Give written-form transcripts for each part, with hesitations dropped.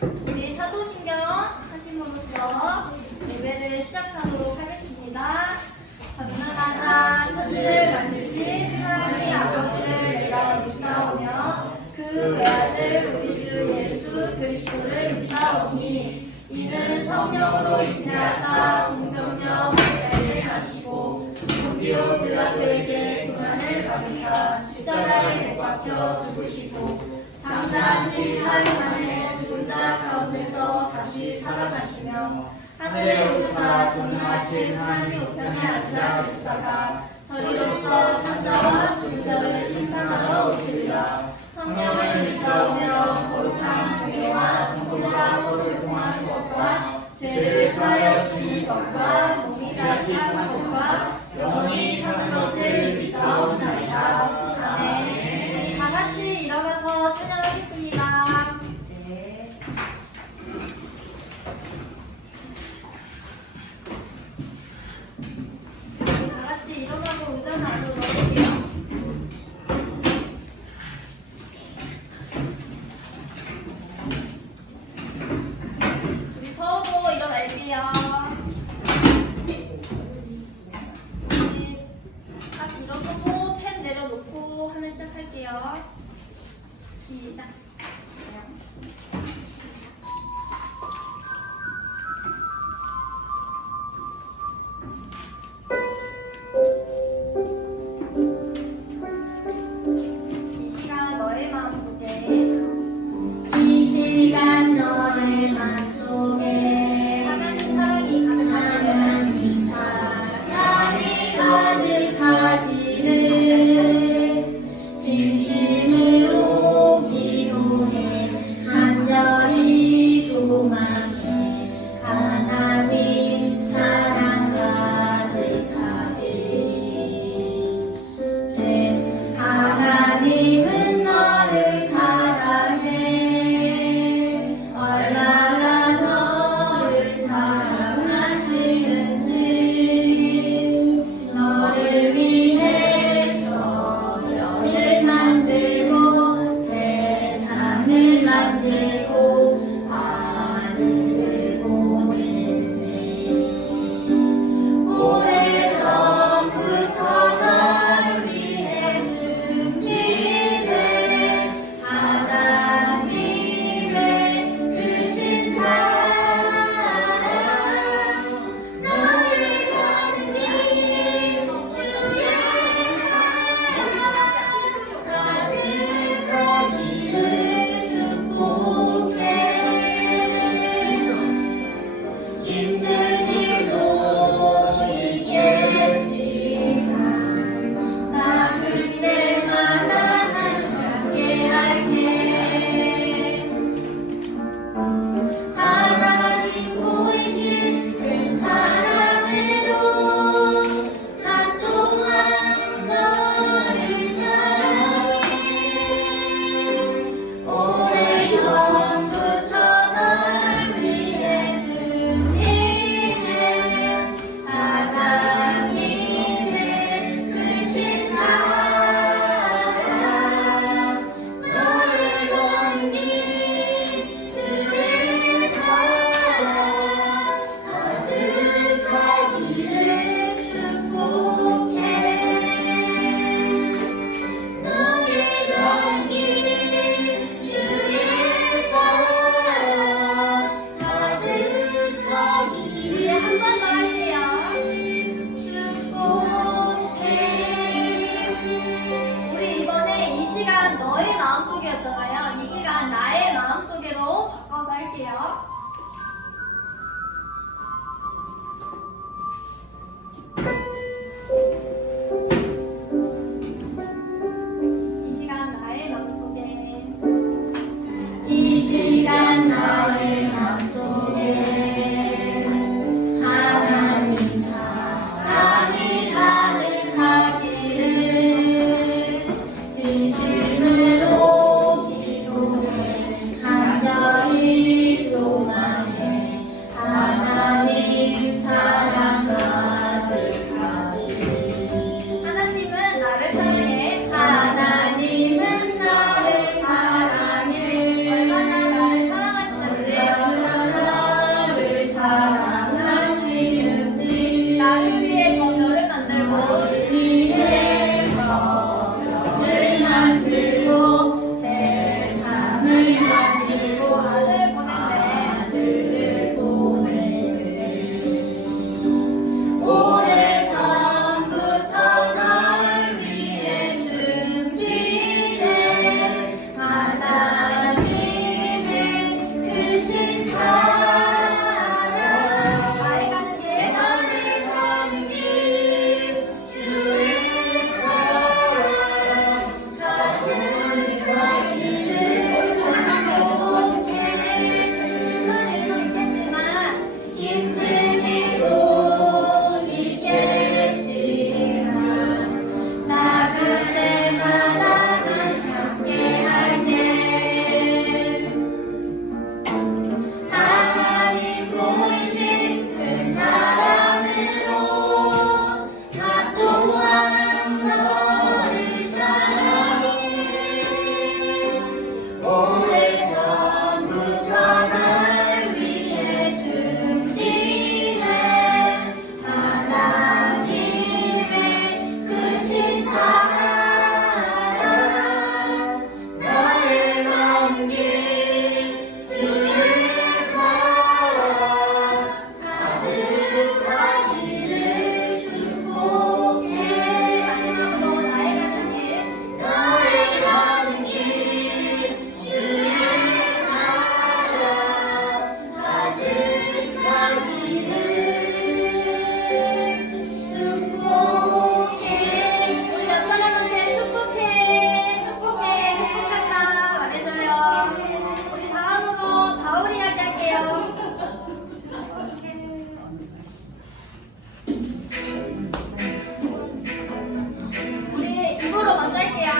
우리 사도신경 하심으로써 예배를 시작하도록 하겠습니다. 전능하사 천지를 만드신 하나님 아버지를 내가 믿사오며 그 외아들 우리 주 예수 그리스도를 믿사오니 이는 성령으로 잉태하사 공정령 예배를 하시고 본디오 빌라도에게 고난을 받으사 십자가에 못 박혀 죽으시고 장사한 지 4일 만에 죽은 자 가운데서 다시 살아나시며 하늘에 오르사 전능하신 하나님 우편에 앉아 계시다가 저리로서 산자와 죽은 자를 심판하러 오시리라. 성령을 믿사오며 거룩한 종교와 성도가 서로 교통하는 것과 죄를 사하여 주시는 것과 몸이 다시 사는 것과 영원히 사는 것을 믿사옵나이다. 아멘. 우리 다 같이 일어나서 찬양하겠습니다. 우리 다 같이 일어나고 의자 안으로 넣을게요. 우리 서우도 일어날게요. 딱 일어서고 펜 내려놓고 하면 시작할게요. 시작. 이 시간 너의 마음속에 이 시간 너의 마음속에 하나님 사랑이 가득하기를 진심으로 기도해 간절히 소망해 하나님 사랑 가득하게 하나님은 너를 사랑해 얼마나 너를 사랑하시는지 너를 위해 천년을 만들고 세상을 만들고 아들을 보냈네. 오래전부터 널 위해 준비된 하나님의 크신 사랑 너의 가는 길 주의 사랑 가득하기를 축복해. 힘든 일도 있겠지만 나는 내마다 함께 할게. 하나님 보이신 그 사랑으로 난 또한 너를 사랑해. 오래전부터 널 위해 준비된 하나님의 크신 사랑 너를 보는 길 주의 사랑 가득하기를 축복해. 너의 가는 길 주의 사랑 가득하기를 한 번 더 할게요. 축복해. 우리 이번에 이 시간 너의 마음속이었잖아요. 이 시간 나의 마음속으로 바꿔서 할게요. 이 시간 나의 마음속에 이 시간 나의 마음속에 하나님 사랑이 가득하기를 진심으로 기도해 간절히 소망해 아들을 보냈네. 아들을 보내네. 오래전부터 널 위해 준비된 하나님의 크신 사랑. 나의 가는 길. 나의 가는 길 주의 사랑 가득한 길을 행복해. 힘든 일도 있겠지만 힘든 일도 있겠지만 나 그때마다 함께 할게. 하나님 보이신 큰 사랑으로 나 또한 너를 사랑해. 오래전부터 날 위해 준비된 하나님의 크신 사랑 나의 가는 길 주의 사랑 가득하기를 축복해. 마지막으로 나의 가는 길. 나의 가는 길 주의 사랑 가득하기를 축복해. 우리 옆 사람한테 축복해. 축복해. 축복한다. 말해줘요. 우리 다음으로 바울 이야기 할게요. 우리 입으로 먼저 할게요.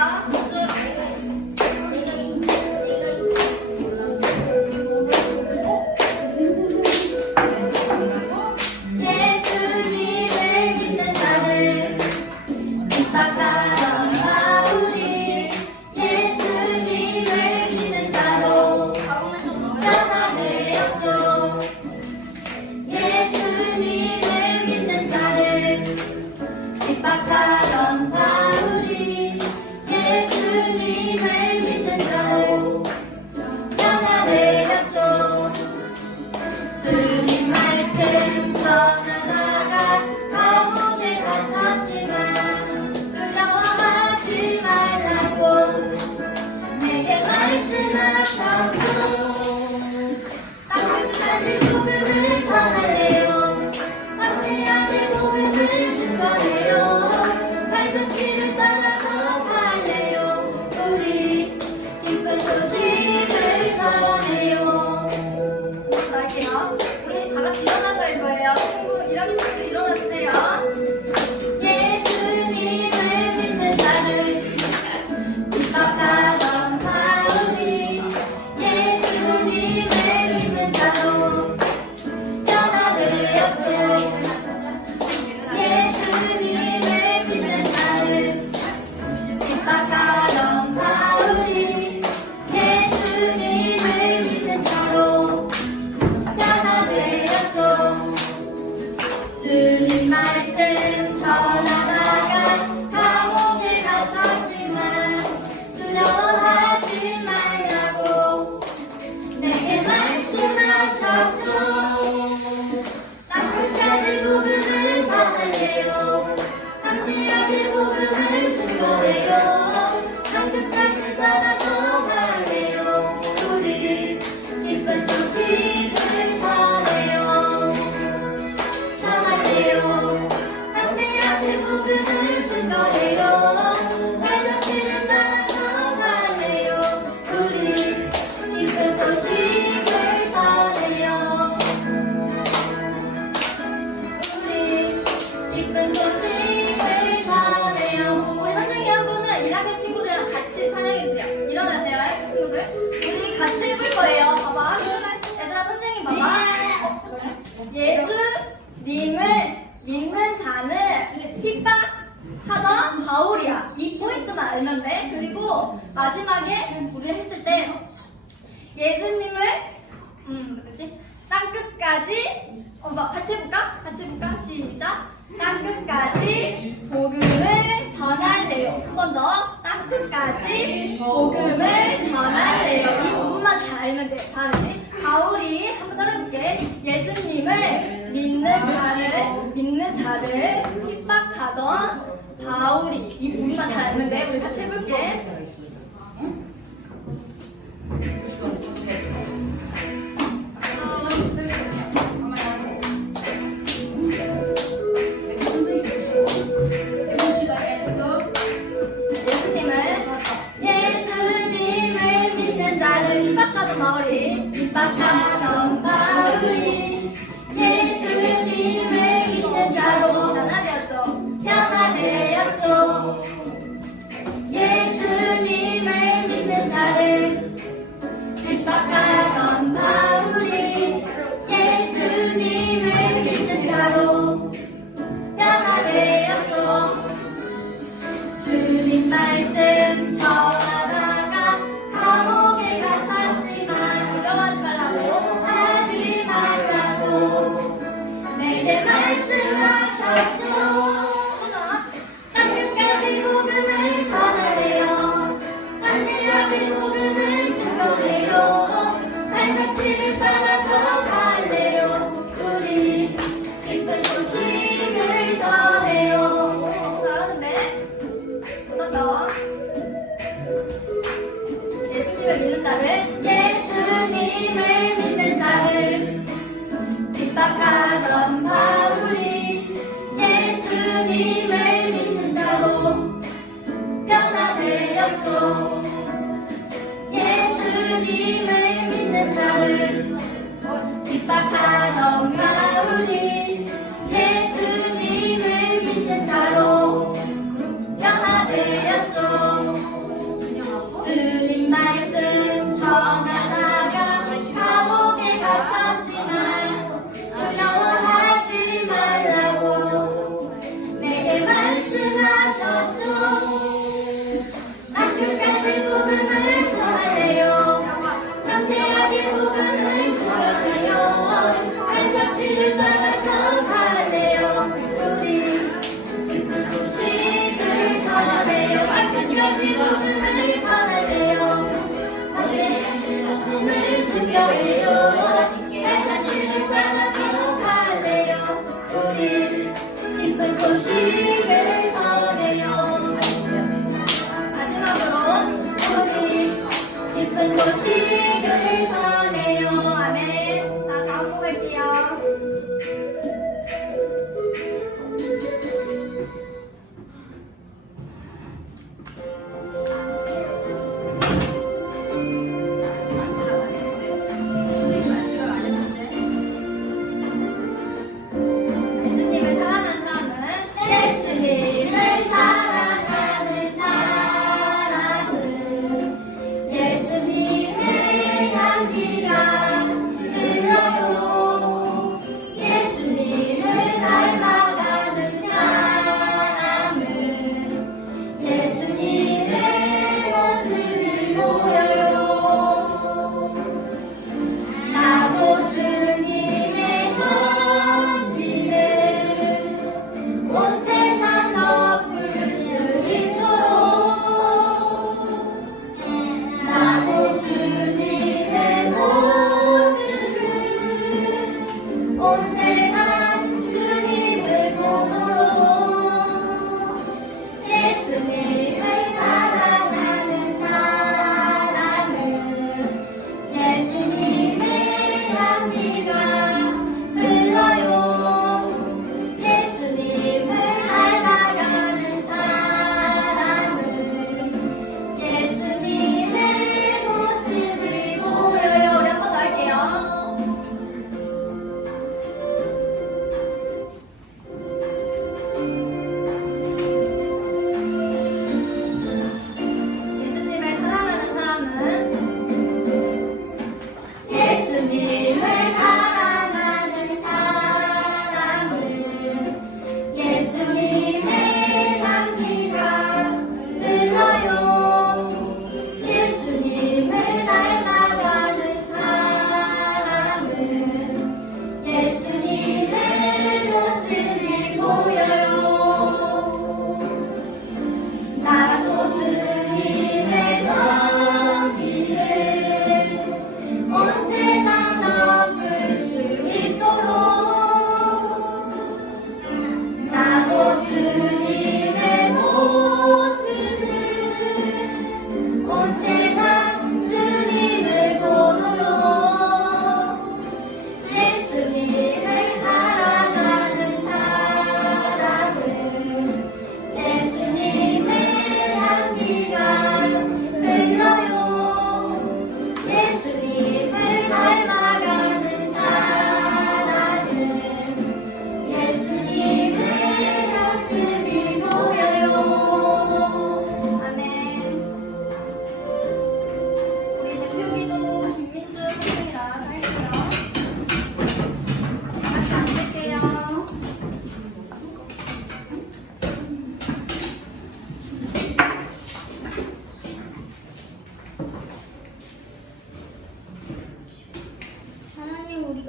예수님을 믿는 자를 핍박하던 바울이 예수님을 믿는 자로 바울만 좀 넣어요. 변화되었죠. 예수님을 믿는 자를 핍박하던 바울이 예수님을 믿는 자로 변화되었죠. 주님 말씀 전하다가 감옥에 갇혔지만 두려워하지 말라고 내게 말씀하셨죠. 땅끝까지 복음을 전하래요. 담대하게 복음을 증거해요. 발자취를 따라서 갈래요. 우리 기쁜 소식을 전해요. 할게요. 우리 다 같이 일어나서 할 거예요. 친구 일어나는 분들 일어나주세요. 예수님을 믿는 자를 핍박하던 바울이 예수님을 믿는 자로 변화되었죠. 예수님을 믿는 자를 핍박하던 바울이 예수님을 믿는 자로 변화되었죠. 주님 말씀 전하다가 감옥에 갇혔지만 두려워하지 말라고 내게 말씀하셨죠. 땅끝까지 복음을 전하래요. 담대하게 복음을 증거해요. 땅끝까지 따라서 가래요. 우리 기쁜 소식을 전해요. 전하래요. 담대하게 복음을 증거해요. 발자취를 따라서 가래요. 우리 기쁜 소식을 전해요. 우리 기쁜 소식을 전해요. 우리 선생님 한 분은 1학년 친구들이랑 같이 찬양해주세요. 일어나세요, 친구들. 우리 같이 해볼 거예요. 봐봐. 얘들아, 선생님 봐봐. 예수님을 믿는 자는 핍박하던 바울이야. 이 포인트만 알면 돼. 그리고 마지막에 우리 했을 때 예수님을 뭐지? 땅끝까지 같이 해볼까? 같이 해볼까? 시작. 땅끝까지 복음을 전할래요. 한 번 더. 땅끝까지 복음을 전할래요. 이 부분만 잘 알면 돼. 다시 바울이 한번 따라볼게. 예수님을 믿는 자를 핍박하던 바울이 이 부분만 잘 알면 돼. 우리 같이 해볼게. 예수님을 믿는 자를 핍박하던 바울이 예수님을 믿는 자로 변화되었죠. 예수님을 믿는 자를 핍박하던 바울이 예수님을 믿는 자로 변화되었죠. 주님 말씀 전하다가 감옥에 갇혔지만 두려워하지 말라고 내게 말씀하셨죠. 땅끝까지 복음을 전하래요. 담대하게 복음을 증거해요. 발자취를 따라서 갈래요. 우리 기쁜 소식을 전해요. 잘하는데? 더. 예수님을 믿는 자를 핍박하던 바울이 예수님을 믿는 자로 변화되었죠. 예수님을 믿는 자를 핍박하던 바울이 예수님을 믿는 자로 변화되었죠. 주님 말씀 전하다가 감옥에 갇혔지만 두려워하지 말라고 내게 말씀하셨죠. 땅끝까지 복음을 전하래요. 담대하게 복음을 전하래요. 발자취를 따라서 갈래요. 우리 기쁜 소식을 전하래요. 땅끝까지 복음을 전하래요. 담대하게 복음을 증거해요. 발자취를 따라서 갈래요. 우리 기쁜 소식을 전해요. 마지막으로 우리 기쁜 소식을 전해요. 아멘. 자, 다음 거 할게요. 예수님을 사랑하는 사람은 예수님의 향기가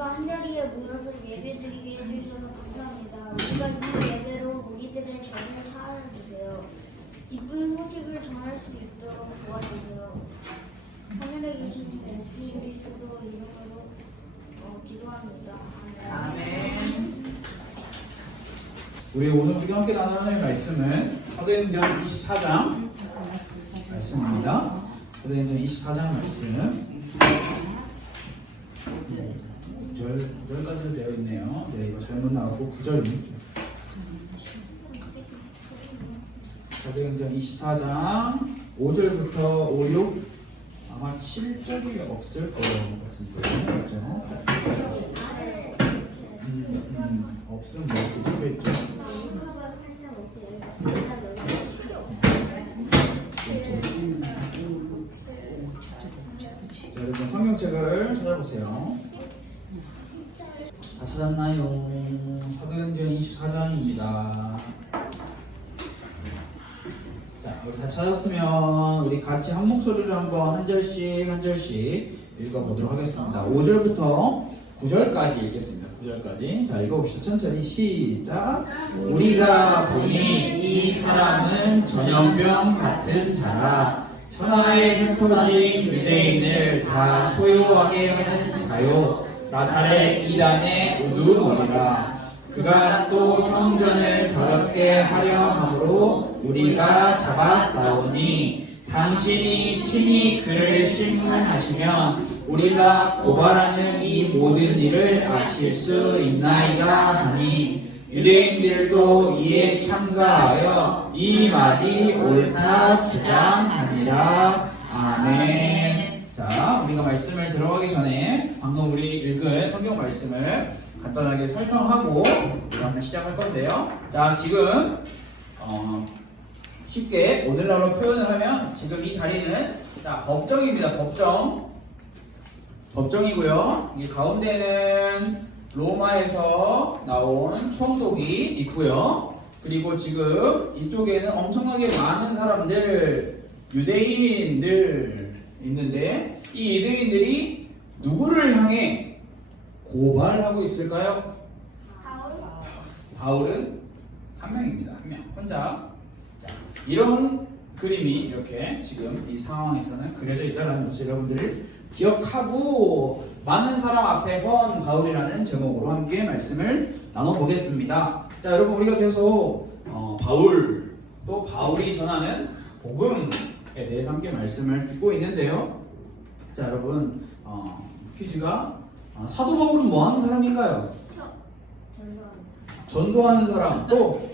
우리가 한자리에 모여서 예배드리게 해주셔서 감사합니다. 우리가 이 예배로 우리들의 죄를 사하여주세요. 기쁜 소식을 전할 수 있도록 도와주세요. 하늘에 계신 예수 그리스도 이름으로 기도합니다. 아멘. 우리 오늘 우리가 함께 나누는 말씀은 사도행전 24장 말씀입니다. 사도행전 24장 말씀 9절까지 되어 있네요. 네, 이거 잘못 나왔고 9절입니다. 사도행전 24장 5절부터 5, 6 아마 7절이 없을 것 같은데 그렇죠? 없으면 뭐 적혀 있죠? 자, 여러분 성경책을 찾아보세요. 다 찾았나요? 사도행전 24장입니다. 자, 여기 다 찾았으면 우리 같이 한 목소리로 한번 한 절씩 읽어보도록 하겠습니다. 5절부터 9절까지 읽겠습니다. 9절까지. 자, 읽어봅시다. 천천히 시작. 우리가 보니 이 사람은 전염병 같은 자라 천하에 흩어진 유대인을 다 소유하게 하는 자요 나사렛 이단의 우두머리라. 그가 또 성전을 더럽게 하려 함으로 우리가 잡아싸우니 당신이 친히 그를 신문하시면 우리가 고발하는 이 모든 일을 아실 수 있나이다 하니 유대인들도 이에 참가하여 이 말이 옳다 주장하니라. 아멘. 자, 우리가 말씀을 들어가기 전에 방금 우리 읽은 성경 말씀을 간단하게 설명하고 우리가 한번 시작할 건데요. 자, 지금 쉽게 오늘날로 표현을 하면 지금 이 자리는 자 법정입니다. 법정이고요. 이 가운데는 로마에서 나온 총독이 있고요. 그리고 지금 이쪽에는 엄청나게 많은 사람들, 유대인들 있는데 이 유대인들이 누구를 향해 고발하고 있을까요? 바울은 한 명입니다. 한 명. 혼자. 자, 이런 그림이 이렇게 지금 이 상황에서는 그려져 있다는 것을 여러분들이 기억하고 많은 사람 앞에 선 바울이라는 제목으로 함께 말씀을 나눠보겠습니다. 자, 여러분 우리가 계속 바울 또 바울이 전하는 복음에 대해서 함께 말씀을 듣고 있는데요. 자, 여러분 퀴즈가 사도 바울은 뭐 하는 사람인가요? 전도하는 사람, 또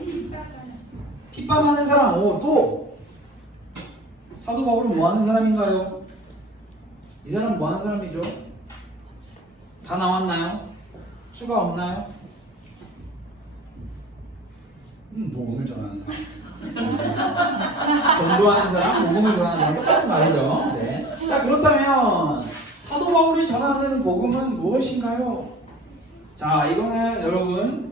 핍박하는 사람, 또 사도 바울은 뭐 하는 사람인가요? 이 사람은 뭐 하는 사람이죠? 다 나왔나요? 추가 없나요? 복음을 전하는 사람. 전도하는 사람, 복음을 전하는 사람 똑같은 말이죠. 네. 자, 그렇다면 사도 바울이 전하는 복음은 무엇인가요? 자, 이거는 여러분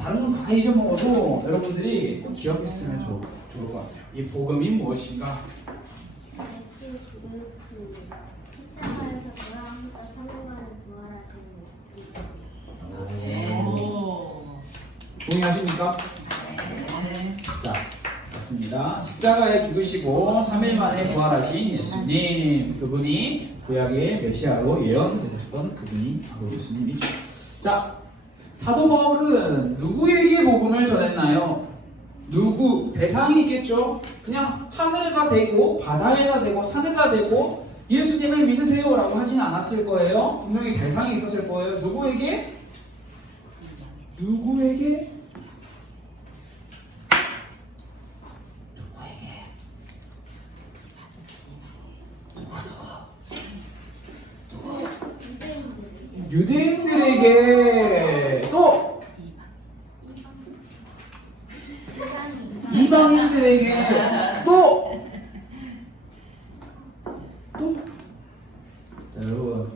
다른 건 다 잊어먹어도 여러분들이 꼭 기억했으면 좋을 것 같아요. 이 복음이 무엇인가? 동의하십니까? 자, 맞습니다. 십자가에 죽으시고 3일 만에 부활하신 예수님, 그분이 구약의 메시아로 예언되셨던 그분이 바로 예수님이죠. 자, 사도 바울은 누구에게 복음을 전했나요? 누구? 대상이 있겠죠? 그냥 하늘에다 대고 바다에다 대고 산에다 대고 예수님을 믿으세요 라고 하진 않았을 거예요. 분명히 대상이 있었을 거예요. 누구에게? 유대인들에게, 또 이방인들에게, 또 자, 여러분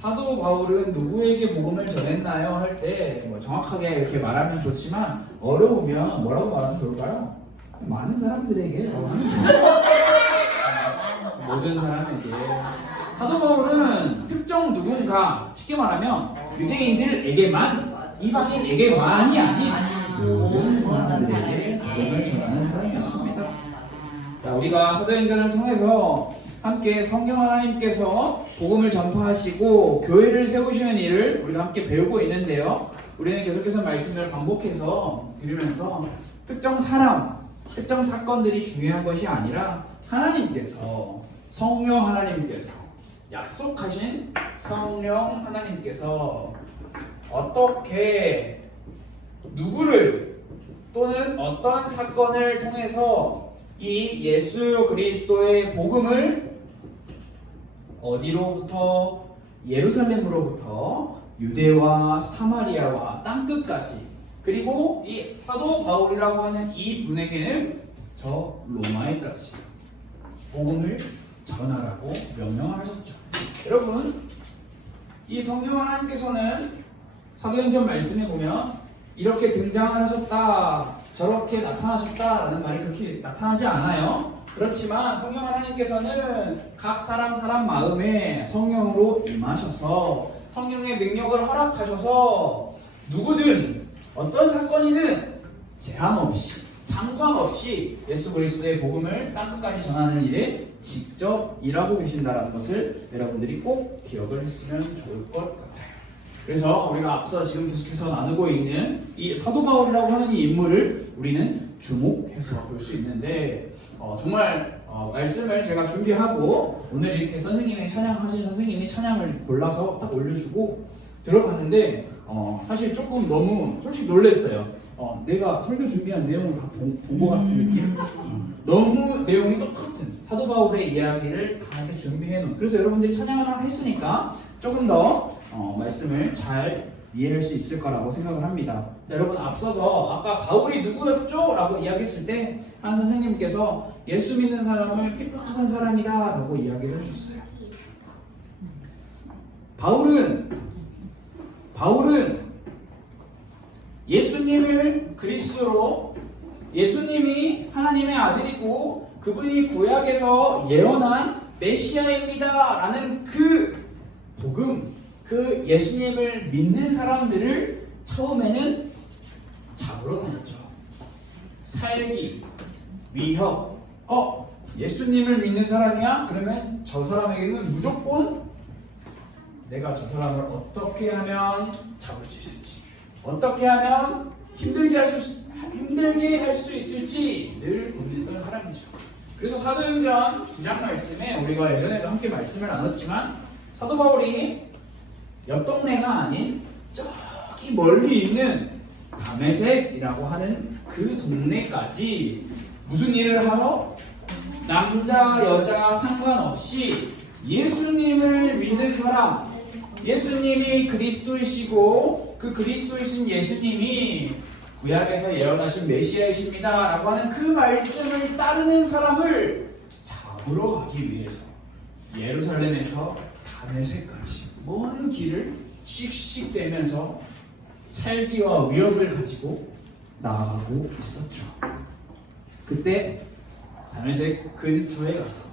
사도 바울은 누구에게 복음을 전했나요? 할 때 뭐 정확하게 이렇게 말하면 좋지만 어려우면 뭐라고 말하면 좋을까요? 많은 사람들에게 라고 하면 돼요. 모든 사람에게 사도 바울은 특정 누군가, 쉽게 말하면 유대인들에게만, 이방인에게만이 아닌 모든 사람들에게 복음을 전하는 사람이었습니다. 자, 우리가 사도행전을 통해서 함께 성령 하나님께서 복음을 전파하시고 교회를 세우시는 일을 우리가 함께 배우고 있는데요. 우리는 계속해서 말씀을 반복해서 드리면서 특정 사람, 특정 사건들이 중요한 것이 아니라 하나님께서, 성령 하나님께서, 약속하신 성령 하나님께서 어떻게 누구를 또는 어떤 사건을 통해서 이 예수 그리스도의 복음을 어디로부터? 예루살렘으로부터 유대와 사마리아와 땅끝까지, 그리고 이 사도 바울이라고 하는 이 분에게는 저 로마에까지 복음을 전하라고 명령을 하셨죠. 여러분, 이 성령 하나님께서는 사도행전 말씀에 보면 이렇게 등장을 하셨다, 저렇게 나타나셨다라는 말이 그렇게 나타나지 않아요. 그렇지만 성령 하나님께서는 각 사람 마음에 성령으로 임하셔서 성령의 능력을 허락하셔서 누구든 어떤 사건이든 제한 없이, 상관없이 예수 그리스도의 복음을 땅끝까지 전하는 일에 직접 일하고 계신다는 것을 여러분들이 꼭 기억을 했으면 좋을 것 같아요. 그래서 우리가 앞서 지금 계속해서 나누고 있는 이 사도 바울이라고 하는 이 인물을 우리는 주목해서 볼 수 있는데, 정말 말씀을 제가 준비하고 오늘 이렇게 선생님이 찬양하신 선생님이 찬양을 골라서 딱 올려주고 들어봤는데 사실 조금 너무 솔직히 놀랐어요. 내가 설교 준비한 내용을 다 본 것 같은 느낌? 너무 내용이 똑같은 사도 바울의 이야기를 다 이렇게 준비해놓은, 그래서 여러분들이 찬양을 했으니까 조금 더 말씀을 잘 이해할 수 있을 거라고 생각을 합니다. 자, 여러분, 앞서서 아까 바울이 누구였죠? 라고 이야기했을 때 한 선생님께서 예수 믿는 사람을 핍박한 사람이다 라고 이야기를 해주셨어요. 바울은 예수님을 그리스도로, 예수님이 하나님의 아들이고 그분이 구약에서 예언한 메시아입니다 라는 그 복음, 그 예수님을 믿는 사람들을 처음에는 잡으러 다녔죠. 살기, 위협, 예수님을 믿는 사람이야? 그러면 저 사람에게는 무조건 내가 저 사람을 어떻게 하면 잡을 수 있을지, 어떻게 하면 힘들게 할 수 있을지 늘 고민했던 사람이죠. 그래서 사도행전 9장 말씀에 우리가 예전에도 함께 말씀을 나눴지만 사도 바울이 옆 동네가 아닌 저기 멀리 있는 다메섹이라고 하는 그 동네까지 무슨 일을 하러? 남자 여자 상관없이 예수님을 믿는 사람, 예수님이 그리스도이시고 그 그리스도이신 예수님이 구약에서 예언하신 메시아이십니다 라고 하는 그 말씀을 따르는 사람을 잡으러 가기 위해서 예루살렘에서 다메섹까지 먼 길을 씩씩대면서 살기와 위협을 가지고 나아가고 있었죠. 그때 다메섹 근처에 가서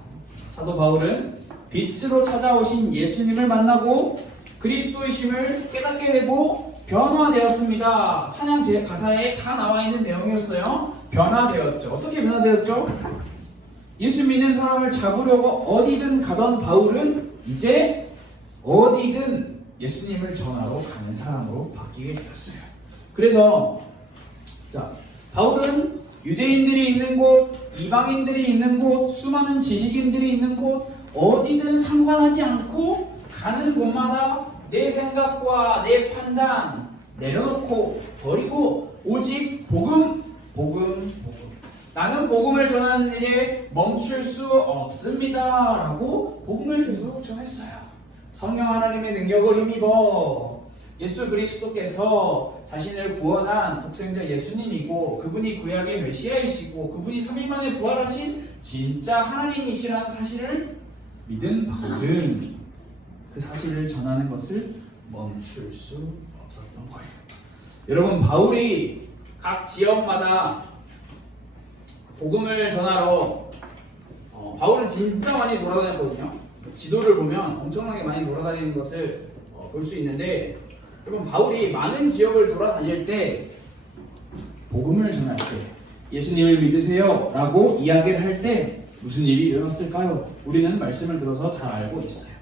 사도 바울은 빛으로 찾아오신 예수님을 만나고 그리스도이심을 깨닫게 되고 변화되었습니다. 찬양 제 가사에 다 나와 있는 내용이었어요. 변화되었죠. 어떻게 변화되었죠? 예수 믿는 사람을 잡으려고 어디든 가던 바울은 이제 어디든 예수님을 전하러 가는 사람으로 바뀌게 되었어요. 그래서 바울은 유대인들이 있는 곳, 이방인들이 있는 곳, 수많은 지식인들이 있는 곳 어디든 상관하지 않고 가는 곳마다 내 생각과 내 판단 내려놓고 버리고 오직 복음. 나는 복음을 전하는 일에 멈출 수 없습니다 라고 복음을 계속 전했어요. 성령 하나님의 능력을 힘입어 예수 그리스도께서 자신을 구원한 독생자 예수님이고 그분이 구약의 메시아이시고 그분이 3일 만에 부활하신 진짜 하나님이시라는 사실을 믿은 바울은 그 사실을 전하는 것을 멈출 수 없었던 거예요. 여러분, 바울이 각 지역마다 복음을 전하러 바울은 진짜 많이 돌아다녔거든요. 지도를 보면 엄청나게 많이 돌아다니는 것을 볼 수 있는데, 여러분 바울이 많은 지역을 돌아다닐 때 복음을 전할 때 예수님을 믿으세요 라고 이야기를 할 때 무슨 일이 일어났을까요? 우리는 말씀을 들어서 잘 알고 있어요.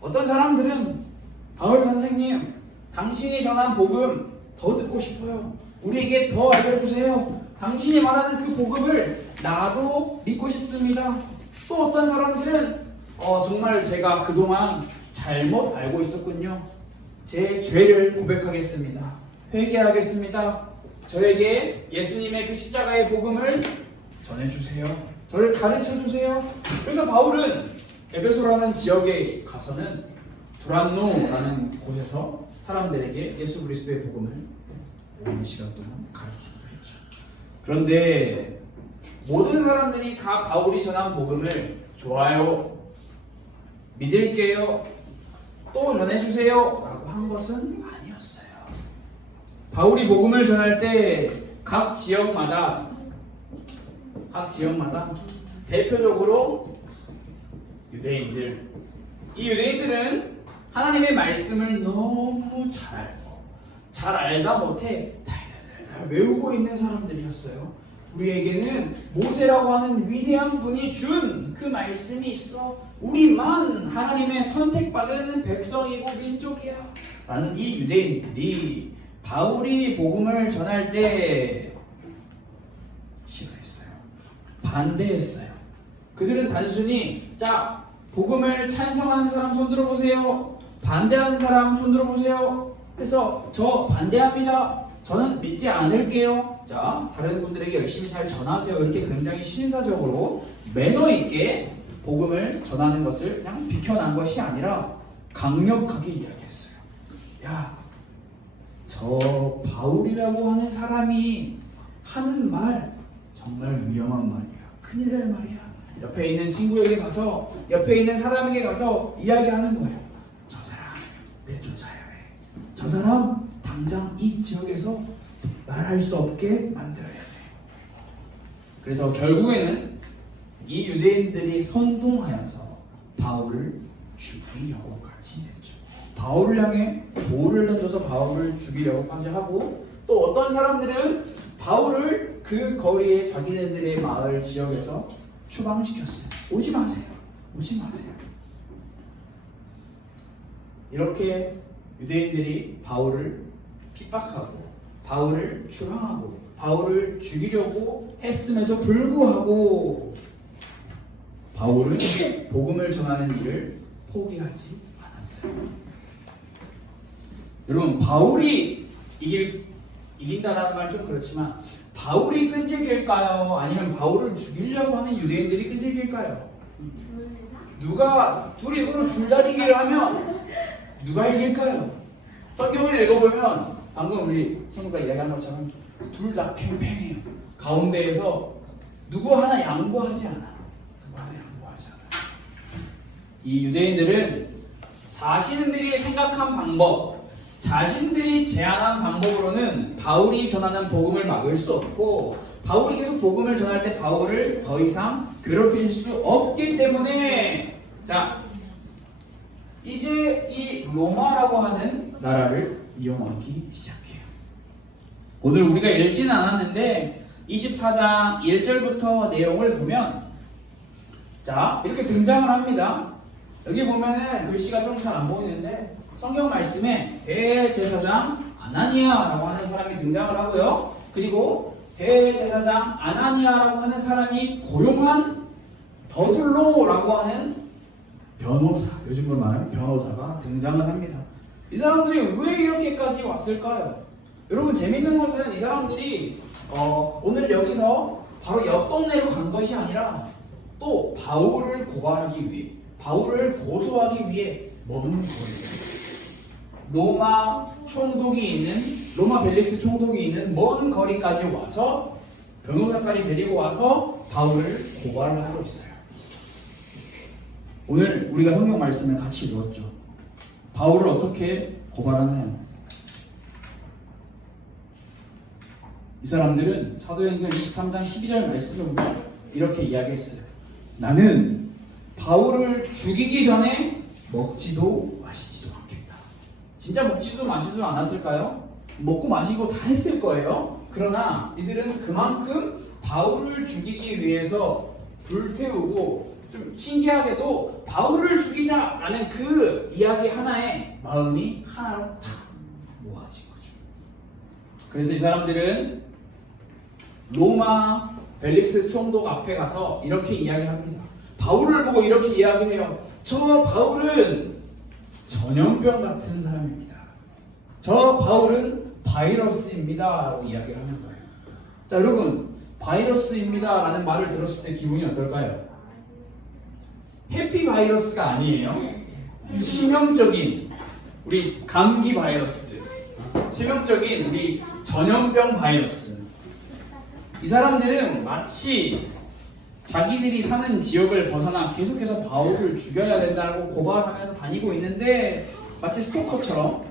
어떤 사람들은 바울 선생님, 당신이 전한 복음 더 듣고 싶어요. 우리에게 더 알려주세요. 당신이 말하는 그 복음을 나도 믿고 싶습니다. 또 어떤 사람들은 정말 제가 그동안 잘못 알고 있었군요. 제 죄를 고백하겠습니다. 회개하겠습니다. 저에게 예수님의 그 십자가의 복음을 전해주세요. 저를 가르쳐주세요. 그래서 바울은 에베소라는 지역에 가서는 두란노라는 곳에서 사람들에게 예수 그리스도의 복음을 오랜 시간 동안 가르치기도 했죠. 그런데 모든 사람들이 다 바울이 전한 복음을 좋아요, 믿을게요, 또 전해주세요 라고 한 것은 아니었어요. 바울이 복음을 전할 때 각 지역마다 대표적으로 유대인들, 이 유대인들은 하나님의 말씀을 너무 잘 알다 못해 달달달달 외우고 있는 사람들이었어요. 우리에게는 모세라고 하는 위대한 분이 준 그 말씀이 있어. 우리만 하나님의 선택받은 백성이고 민족이야 라는 이 유대인들이 바울이 복음을 전할 때 싫어했어요. 반대했어요. 그들은 단순히 자, 복음을 찬성하는 사람 손 들어보세요. 반대하는 사람 손 들어보세요. 그래서 저 반대합니다. 저는 믿지 않을게요. 자, 다른 분들에게 열심히 잘 전하세요. 이렇게 굉장히 신사적으로 매너 있게 복음을 전하는 것을 그냥 비켜난 것이 아니라 강력하게 이야기했어요. 야, 저 바울이라고 하는 사람이 하는 말 정말 위험한 말이야. 큰일 날 말이야. 옆에 있는 친구에게 가서, 옆에 있는 사람에게 가서 이야기하는 거예요. 저 사람 내쫓아야 해. 저 사람 당장 이 지역에서 말할 수 없게 만들어야 돼. 그래서 결국에는 이 유대인들이 선동하여서 바울을 죽이려고까지 했죠. 바울을 향해 돌을 던져서 바울을 죽이려고까지 하고, 또 어떤 사람들은 바울을 그 거리에 자기네들의 마을 지역에서 추방시켰어요. 오지 마세요. 오지 마세요. 이렇게 유대인들이 바울을 핍박하고 바울을 추방하고 바울을 죽이려고 했음에도 불구하고 바울은 복음을 전하는 일을 포기하지 않았어요. 여러분, 바울이 이긴다라는 말 좀 그렇지만 바울이 끈질길까요? 아니면 바울을 죽이려고 하는 유대인들이 끈질길까요? 누가 둘이 서로 줄다리기를 하면 누가 이길까요? 성경을 읽어보면 방금 우리 성우가 이야기한 것처럼 둘 다 팽팽해요. 가운데에서 누구 하나 양보하지 않아. 이 유대인들은 자신들이 생각한 방법, 자신들이 제안한 방법으로는 바울이 전하는 복음을 막을 수 없고, 바울이 계속 복음을 전할 때 바울을 더 이상 괴롭힐 수 없기 때문에, 자, 이제 이 로마라고 하는 나라를 이용하기 시작해요. 오늘 우리가 읽지는 않았는데 24장 1절부터 내용을 보면, 자, 이렇게 등장을 합니다. 여기 보면은 글씨가 좀 잘 안 보이는데 성경 말씀에 대제사장 아나니아라고 하는 사람이 등장을 하고요. 그리고 대제사장 아나니아라고 하는 사람이 고용한 더둘로라고 하는 변호사, 요즘으로 말하는 변호사가 등장을 합니다. 이 사람들이 왜 이렇게까지 왔을까요? 여러분, 재밌는 것은 이 사람들이 오늘 여기서 바로 옆 동네로 간 것이 아니라 또 바울을 고발하기 위해, 바울을 고소하기 위해 먼 거리에 로마 총독이 있는, 로마 벨릭스 총독이 있는 먼 거리까지 와서 변호사까지 데리고 와서 바울을 고발을 하고 있어요. 오늘 우리가 성경 말씀을 같이 읽었죠. 바울을 어떻게 고발하나요? 이 사람들은 사도행전 23장 12절 말씀을 보면 이렇게 이야기했어요. 나는 바울을 죽이기 전에 먹지도 마시지도 않겠다. 진짜 먹지도 마시지도 않았을까요? 먹고 마시고 다 했을 거예요. 그러나 이들은 그만큼 바울을 죽이기 위해서 불태우고, 좀 신기하게도 바울을 죽이자라는 그 이야기 하나에 마음이 하나로 탁 모아진 거죠. 그래서 이 사람들은 로마 벨릭스 총독 앞에 가서 이렇게 이야기합니다. 바울을 보고 이렇게 이야기를 해요. 저 바울은 전염병 같은 사람입니다. 저 바울은 바이러스입니다 라고 이야기를 하는 거예요. 자, 여러분, 바이러스입니다 라는 말을 들었을 때 기분이 어떨까요? 해피 바이러스가 아니에요. 치명적인 우리 감기 바이러스, 치명적인 우리 전염병 바이러스. 이 사람들은 마치 자기들이 사는 지역을 벗어나 계속해서 바울을 죽여야 된다고 고발하면서 다니고 있는데, 마치 스토커처럼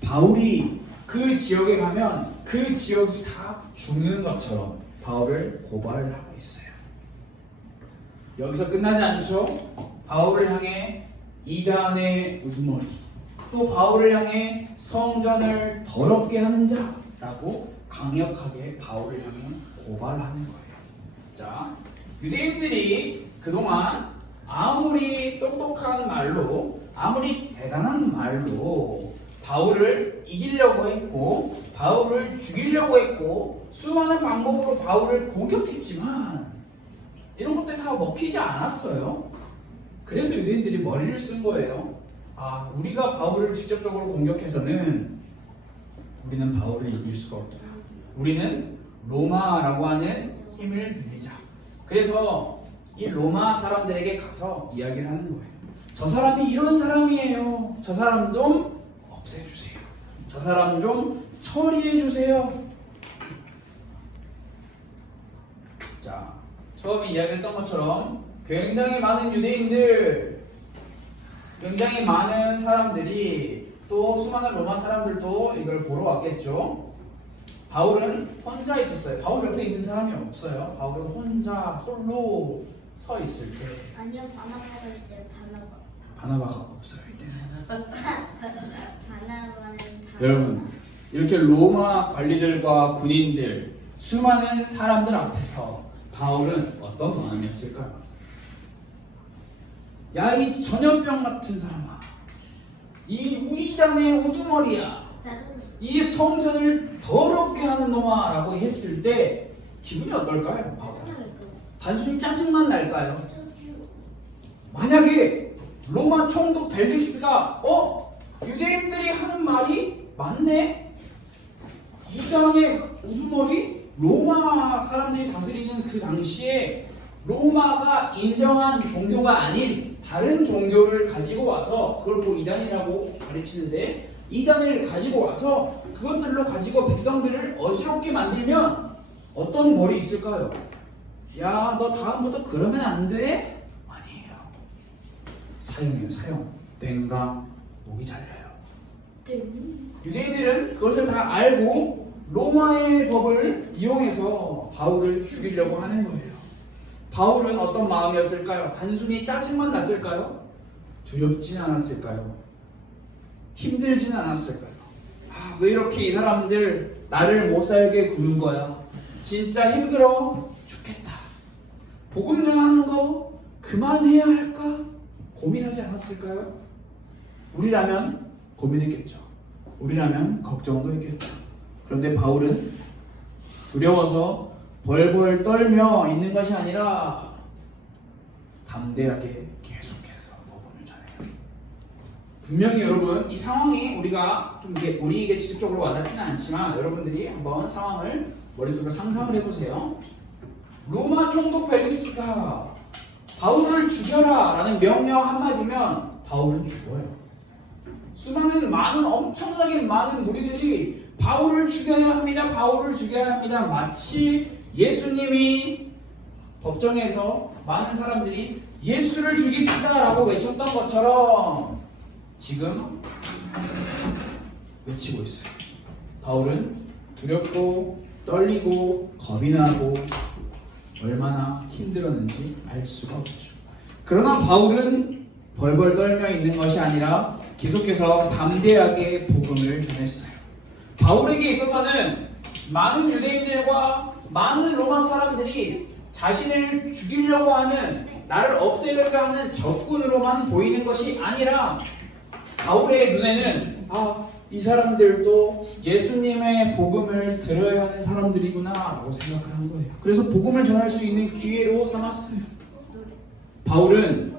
바울이 그 지역에 가면 그 지역이 다 죽는 것처럼 바울을 고발을 하고 있어요. 여기서 끝나지 않죠? 바울을 향해 이단의 우두머리, 또 바울을 향해 성전을 더럽게 하는 자라고 강력하게 바울을 향해 고발하는 거예요. 자, 유대인들이 그동안 아무리 똑똑한 말로, 아무리 대단한 말로 바울을 이기려고 했고, 바울을 죽이려고 했고, 수많은 방법으로 바울을 공격했지만 이런 것들이 다 먹히지 않았어요. 그래서 유대인들이 머리를 쓴 거예요. 아, 우리가 바울을 직접적으로 공격해서는 우리는 바울을 이길 수가 없다. 우리는 로마라고 하는 힘을 빌리자. 그래서 이 로마 사람들에게 가서 이야기를 하는 거예요. 저 사람이 이런 사람이에요. 저 사람 좀 없애주세요. 저 사람 좀 처리해주세요. 자, 처음에 이야기했던 것처럼 굉장히 많은 유대인들, 굉장히 많은 사람들이, 또 수많은 로마 사람들도 이걸 보러 왔겠죠. 바울은 혼자 있었어요. 바울 옆에 있는 사람이 없어요. 바울은 혼자 홀로 서 있을 때. 아니요, 바나바가 있어요. 바나바가 없어요 이때는. 바나바는 여러분, 이렇게 로마 관리들과 군인들, 수많은 사람들 앞에서 바울은 어떤 마음이었을까요? 야, 이 전염병 같은 사람아, 이 우리단의 우두머리야, 이 성전을 더럽게 하는 놈아 라고 했을 때 기분이 어떨까요? 단순히 짜증만 날까요? 만약에 로마 총독 벨릭스가 유대인들이 하는 말이 맞네? 이단의 우두머리? 로마 사람들이 다스리는 그 당시에 로마가 인정한 종교가 아닌 다른 종교를 가지고 와서, 그걸 뭐 이단이라고 가르치는데, 이단을 가지고 와서 그것들로 가지고 백성들을 어지럽게 만들면 어떤 벌이 있을까요? 야, 너 다음부터 그러면 안 돼? 아니에요. 사형이에요, 사형. 땡과 목이 잘려요. 유대인들은 그것을 다 알고 로마의 법을 이용해서 바울을 죽이려고 하는 거예요. 바울은 어떤 마음이었을까요? 단순히 짜증만 났을까요? 두렵진 않았을까요? 힘들진 않았을까요? 아, 왜 이렇게 이 사람들 나를 못 살게 구는 거야? 진짜 힘들어 죽겠다. 복음 전하는 거 그만해야 할까? 고민하지 않았을까요? 우리라면 고민했겠죠. 우리라면 걱정도 했겠죠. 그런데 바울은 두려워서 벌벌 떨며 있는 것이 아니라 담대하게 계속해서 복음을 전해요. 분명히 여러분, 이 상황이 우리가 좀 우리에게 직접적으로 와닿지는 않지만 여러분들이 한번 상황을 머릿속으로 상상을 해보세요. 로마 총독 벨릭스가 바울을 죽여라 라는 명령 한마디면 바울은 죽어요. 많은 엄청나게 많은 무리들이 바울을 죽여야 합니다. 바울을 죽여야 합니다. 마치 예수님이 법정에서 많은 사람들이 예수를 죽입시다 라고 외쳤던 것처럼 지금 외치고 있어요. 바울은 두렵고 떨리고 겁이 나고 얼마나 힘들었는지 알 수가 없죠. 그러나 바울은 벌벌 떨며 있는 것이 아니라 계속해서 담대하게 복음을 전했어요. 바울에게 있어서는 많은 유대인들과 많은 로마 사람들이 자신을 죽이려고 하는, 나를 없애려고 하는 적군으로만 보이는 것이 아니라 바울의 눈에는 이 사람들도 예수님의 복음을 들어야 하는 사람들이구나 라고 생각을 한 거예요. 그래서 복음을 전할 수 있는 기회로 삼았어요. 바울은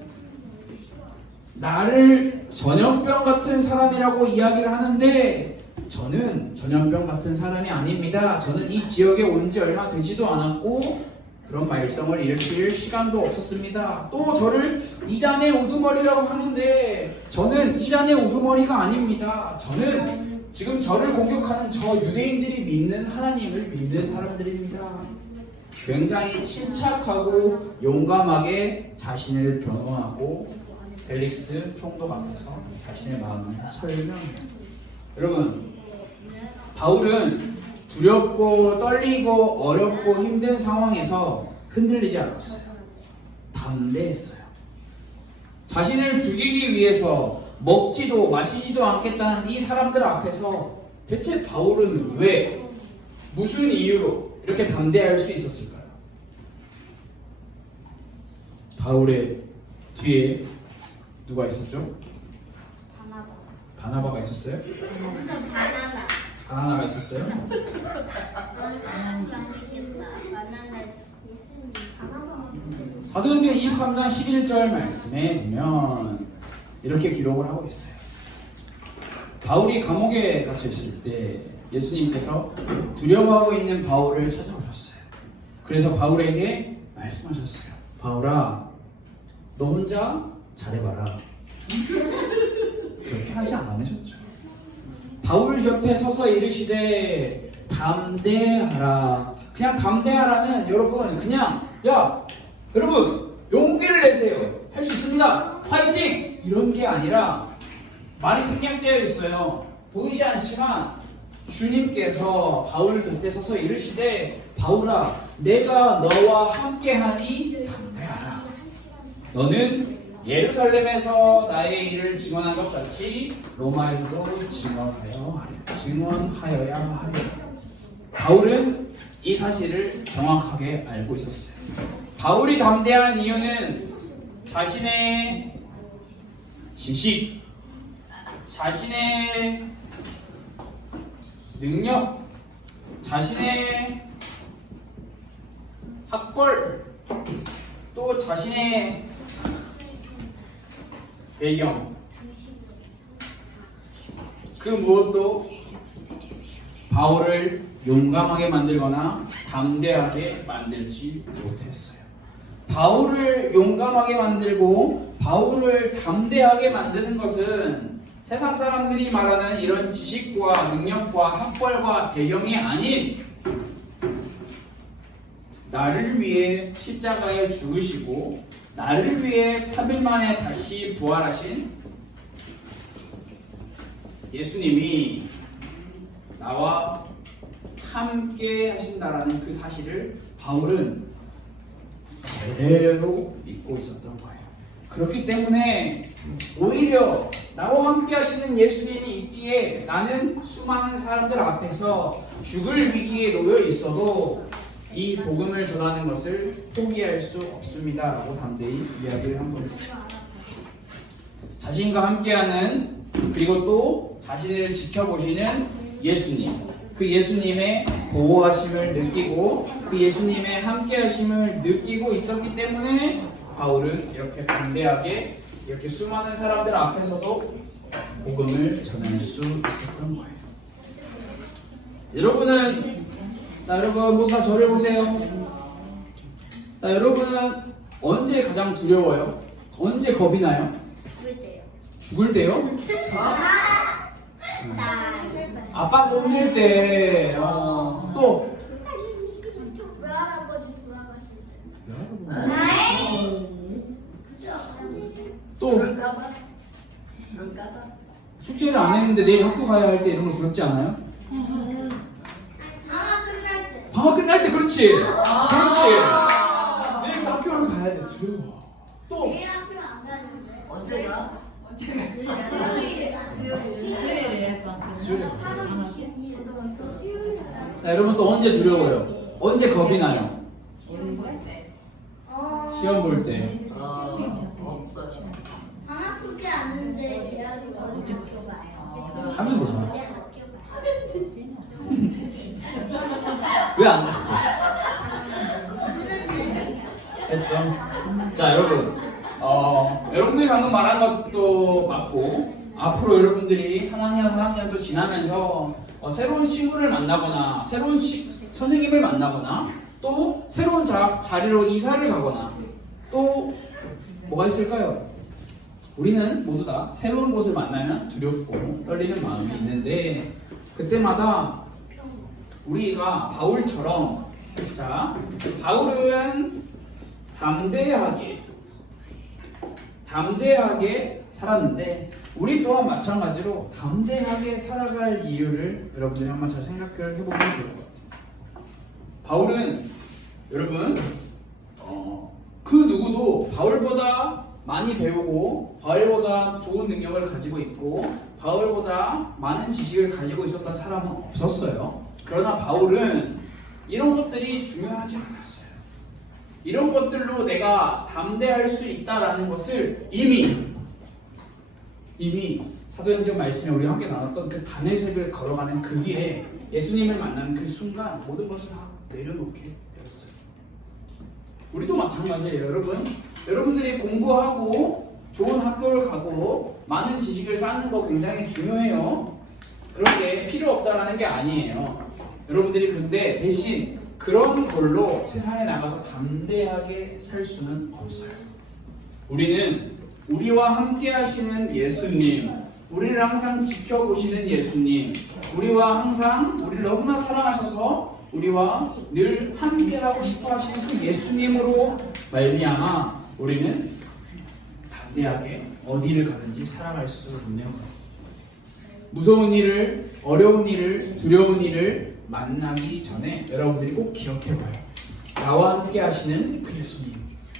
나를 전염병 같은 사람이라고 이야기를 하는데 저는 전염병 같은 사람이 아닙니다. 저는 이 지역에 온 지 얼마 되지도 않았고 그런 말썽을 일으킬 시간도 없었습니다. 또 저를 이단의 우두머리라고 하는데 저는 이단의 우두머리가 아닙니다. 저는 지금 저를 공격하는 저 유대인들이 믿는 하나님을 믿는 사람들입니다. 굉장히 침착하고 용감하게 자신을 변호하고 펠릭스 총독 앞에서 자신의 마음을 설명해요. 여러분, 바울은 두렵고 떨리고 어렵고 힘든 상황에서 흔들리지 않았어요. 담대했어요. 자신을 죽이기 위해서 먹지도 마시지도 않겠다는 이 사람들 앞에서 대체 바울은 왜, 무슨 이유로 이렇게 담대할 수 있었을까요? 바울의 뒤에 누가 있었죠? 바나바가 있었어요? 바나나가 있었어요? 사도행전 23장 11절 말씀에 보면 이렇게 기록을 하고 있어요. 바울이 감옥에 갇혀 있을 때 예수님께서 두려워하고 있는 바울을 찾아오셨어요. 그래서 바울에게 말씀하셨어요. 바울아, 너 혼자 잘해봐라. 그렇게 하지 않으셨죠. 바울 곁에 서서 이르시되 담대하라. 그냥 담대하라는, 여러분, 그냥 여러분 용기를 내세요. 할 수 있습니다. 파이팅! 이런 게 아니라 말이 생략되어 있어요. 보이지 않지만 주님께서 바울 곁에 서서 이르시되 바울아, 내가 너와 함께하니 담대하라. 너는 예루살렘에서 나의 일을 증언한 것 같이 로마에서도 증언하여야 하리라. 바울은 이 사실을 정확하게 알고 있었어요. 바울이 담대한 이유는 자신의 지식, 자신의 능력, 자신의 학벌, 또 자신의 배경, 그 무엇도 바울을 용감하게 만들거나 담대하게 만들지 못했어요. 바울을 용감하게 만들고 바울을 담대하게 만드는 것은 세상 사람들이 말하는 이런 지식과 능력과 학벌과 배경이 아닌 나를 위해 십자가에 죽으시고 나를 위해 3일 만에 다시 부활하신 예수님이 나와 함께 하신다라는 그 사실을 바울은 제대로 믿고 있었던 거예요. 그렇기 때문에 오히려 나와 함께 하시는 예수님이 있기에 나는 수많은 사람들 앞에서 죽을 위기에 놓여 있어도 이 복음을 전하는 것을 포기할 수 없습니다 라고 담대히 이야기를 한 거였어요. 자신과 함께하는, 그리고 또 자신을 지켜보시는 예수님, 그 예수님의 보호하심을 느끼고 그 예수님의 함께하심을 느끼고 있었기 때문에 바울은 이렇게 담대하게 이렇게 수많은 사람들 앞에서도 복음을 전할 수 있었던 거예요. 여러분은, 여러분 모두 다 저를 보세요. 여러분은 언제 가장 두려워요? 언제 겁이 나요? 죽을 때요? 아빠 옮길 때, 또 외할아버지 돌아가실 때. 또 숙제를 안 했는데 내일 학교 가야 할 때 이런 거 두렵지 않아요? 방학 끝날 때. 방학 끝날 때, 그렇지. 그렇지. 내일 학교 안 가는데. 언제가? 수요일에. 수요일에 수요일에 같이. 저도 수요일에. 자, 여러분 또 언제 두려워요? 언제 겁이 나요? 시험 볼 때. 없어요. 방학 숙제 안 하는데 대학을 어제 봤어요. 하면 되잖아. 왜 안 했어? 했어. 자, 여러분. 여러분들이 방금 말한 것도 맞고, 앞으로 여러분들이 한 학년 또 지나면서 새로운 친구를 만나거나, 새로운 선생님을 만나거나, 또 새로운 자리로 이사를 가거나, 또 뭐가 있을까요? 우리는 모두 다 새로운 곳을 만나면 두렵고 떨리는 마음이 있는데, 그때마다 우리가 바울처럼, 자, 바울은 담대하게 살았는데, 우리 또한 마찬가지로 담대하게 살아갈 이유를 여러분들이 한번 잘 생각을 해보면 좋을 것 같아요. 바울은 여러분 그 누구도 바울보다 많이 배우고 바울보다 좋은 능력을 가지고 있고 바울보다 많은 지식을 가지고 있었던 사람은 없었어요. 그러나 바울은 이런 것들이 중요하지 않았어요. 이런 것들로 내가 담대할 수 있다라는 것을 이미 사도행전 말씀에 우리 함께 나눴던 그 다메섹을 걸어가는 그 길에 예수님을 만나는 그 순간 모든 것을 다 내려놓게 되었어요. 우리도 마찬가지예요. 여러분들이 공부하고 좋은 학교를 가고 많은 지식을 쌓는 거 굉장히 중요해요. 그런데 필요 없다라는 게 아니에요. 여러분들이 근데 대신 그런 걸로 세상에 나가서 담대하게 살 수는 없어요. 우리는 우리와 함께 하시는 예수님, 우리를 항상 지켜보시는 예수님, 우리를 너무나 사랑하셔서 우리와 늘 함께하고 싶어 하시는 그 예수님으로 말미암아 우리는 담대하게 어디를 가든지 살아갈 수 있는 거예요. 무서운 일을, 어려운 일을, 두려운 일을 만나기 전에 여러분들이 꼭 기억해봐요. 나와 함께 하시는 그 예수님,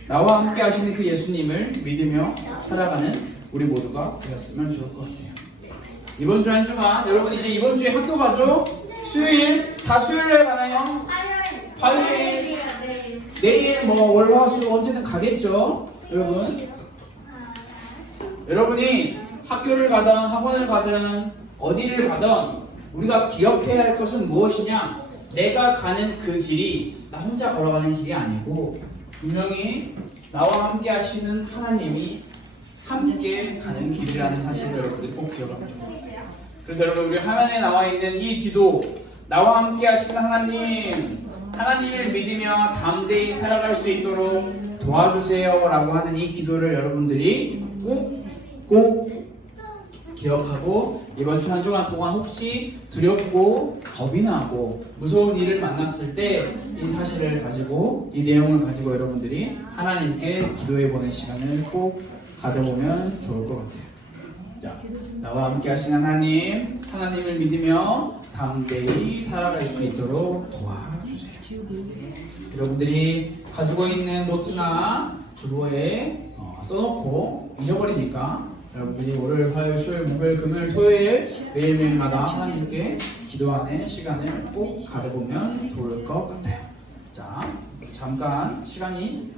나와 함께 하시는 그 예수님을 믿으며 살아가는 우리 모두가 되었으면 좋을 것 같아요. 이번 주 한 주간 여러분 이제 이번 주에 학교 가죠? 수요일 다 수요일에 가나요? 화요일, 내일 뭐 월화수 언제든 가겠죠? 여러분이 학교를 가든 학원을 가든 어디를 가든 우리가 기억해야 할 것은 무엇이냐? 내가 가는 그 길이 나 혼자 걸어가는 길이 아니고 분명히 나와 함께 하시는 하나님이 함께 가는 길이라는 사실을 여러분들이 꼭 기억하면 됩니다. 그래서 여러분 우리 화면에 나와 있는 이 기도, 나와 함께 하시는 하나님을 믿으며 담대히 살아갈 수 있도록 도와주세요 라고 하는 이 기도를 여러분들이 꼭 기억하고 이번 주 한 주간 동안 혹시 두렵고 겁이 나고 무서운 일을 만났을 때 이 사실을 가지고 이 내용을 가지고 여러분들이 하나님께 기도해 보는 시간을 꼭 가져보면 좋을 것 같아요. 자, 나와 함께 하시는 하나님을 믿으며 담대히 살아갈 수 있도록 도와주세요. 여러분들이 가지고 있는 노트나 주보에 써놓고 잊어버리니까 여러분들이 월요일, 화요일, 수요일, 목요일, 금요일, 토요일 매일매일마다 하나님께 기도하는 시간을 꼭 가져보면 좋을 것 같아요. 자, 잠깐 시간이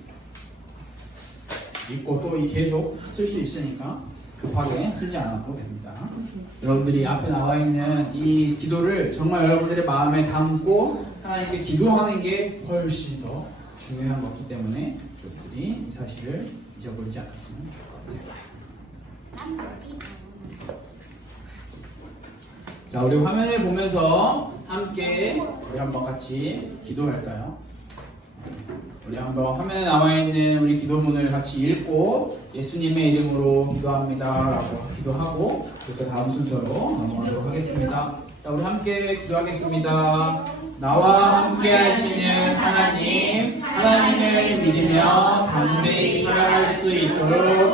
있고 또 계속 쓸 수 있으니까 급하게 쓰지 않아도 됩니다. 여러분들이 앞에 나와 있는 이 기도를 정말 여러분들의 마음에 담고 하나님께 기도하는 게 훨씬 더 중요한 것이기 때문에 여러분들이 이 사실을 잊어버리지 않았으면 좋겠습니다. 자, 우리 화면을 보면서 함께 우리 한번 같이 기도할까요? 우리 한번 화면에 나와 있는 우리 기도문을 같이 읽고 예수님의 이름으로 기도합니다 라고 기도하고 이렇게 다음 순서로 넘어가도록 하겠습니다. 자, 우리 함께 기도하겠습니다. 나와 함께 하시는 하나님을 믿으며 담대히 살아갈 수 있도록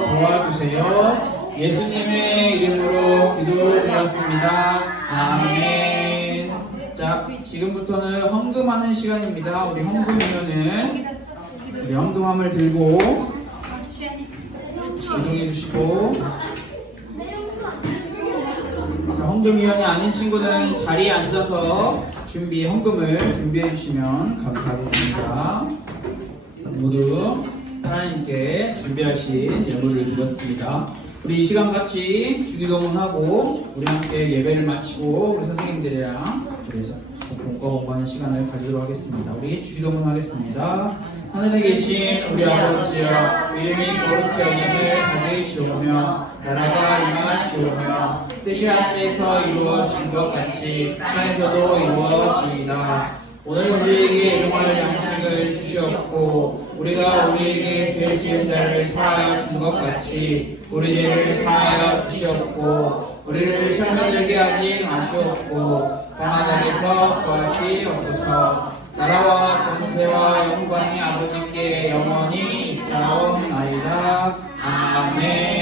도와주세요. 예수님의 이름으로 기도드렸습니다. 아멘. 자, 지금부터는 헌금하는 시간입니다. 우리 헌금하면은 우리 헌금함을 들고 이동해 주시고. 자, 헌금위원이 아닌 친구는 자리에 앉아서 헌금을 준비해 주시면 감사하겠습니다. 모두 하나님께 준비하신 예물을 드렸습니다. 우리 이 시간 같이 주기도문하고 우리 함께 예배를 마치고 우리 선생님들이랑 그래서 공과 공부하는 시간을 가지도록 하겠습니다. 우리 주기도문 하겠습니다. 하늘에 계신 우리 아버지여, 이름이 거룩히 여김을 가지시오며 나라가 임하시오며 뜻이 하늘에서 이루어진 것 같이 땅에서도 이루어지이다. 오늘 우리에게 일용할 양식을 주시옵고 우리가 우리에게 죄 지은 자를 사하여 준 것 같이 우리 죄를 사하여 주시옵고 우리를 시험에 들게 하지 마시옵고 강하다에서 구하시옵소서. 나라와 권세와 영광이 아버지께 영원히 있사옵나이다. 아멘.